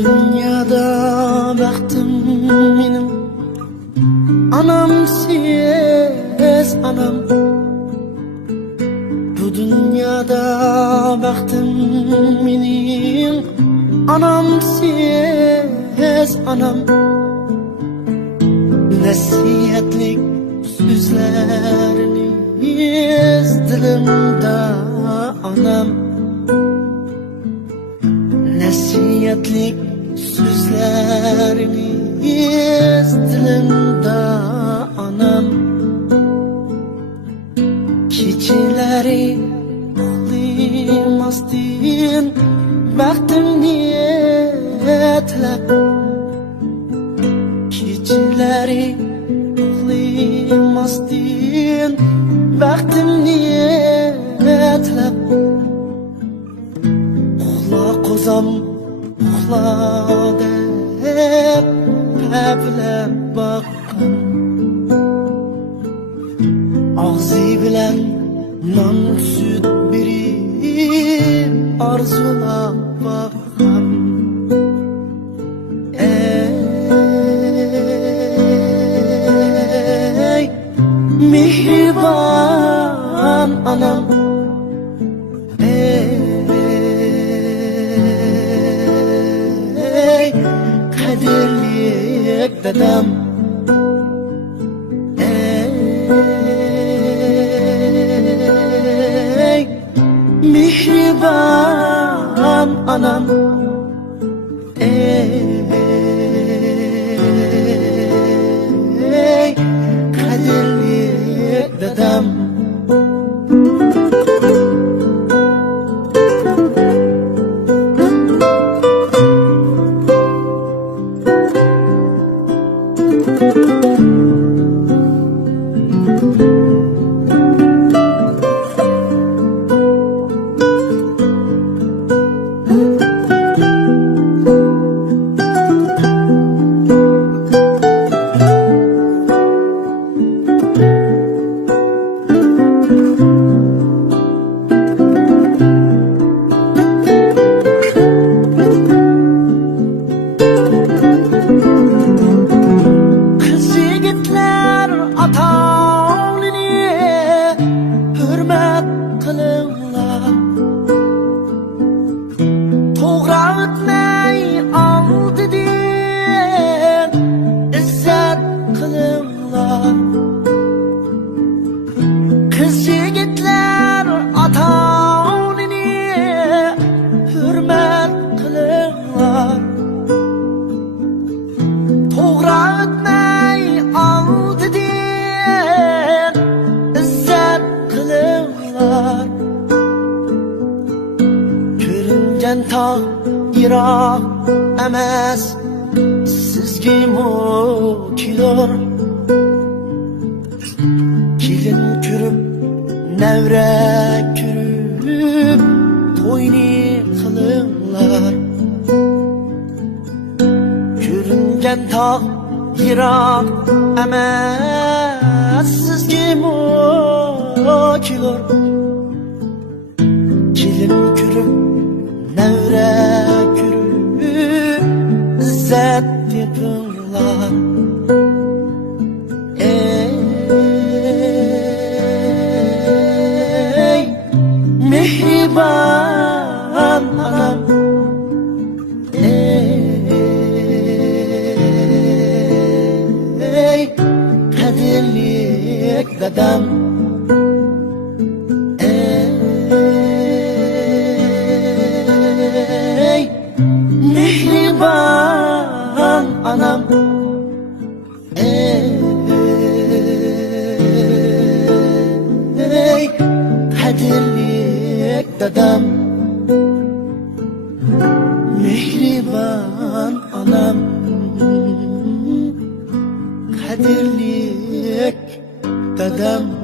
Dünyada baktım benim anamsiz anam. Bu dünyada baktım benim anamsiz anam. Nasihatlik sözleriniz dilimde anam. Nasihatlik sözleriniz dilimde anam. Keçeleri uxlaymasdin baxtim niyetlab. Keçeleri uxlaymasdin baxtim niyetlab. Uxla qozam uxla deb hablab baqqan. Ağzı bilen non süt berib arzulab baqqan. Ey mehriban anam, kadirlik dadam. Ey mehriban anam, ey kadirlik dadam. Kız yigitler ata-onani hurmat qilinglar. To'g'ri o'tmay oldidan izzat qilinglar. Ko'ringan tog' yiroq emas, sizga mo'kilor. Kelin ko'rib nevra ko'rib to'yni qilinglar. Ko'ringan tog' yiroq emas, sizga mo'kilor. Kelin ko'rib nevra ko'rib izzat tepinglar. Mehriban anam, ey kadirlik dadam. Ey mehriban anam, ey kaderlik Dadam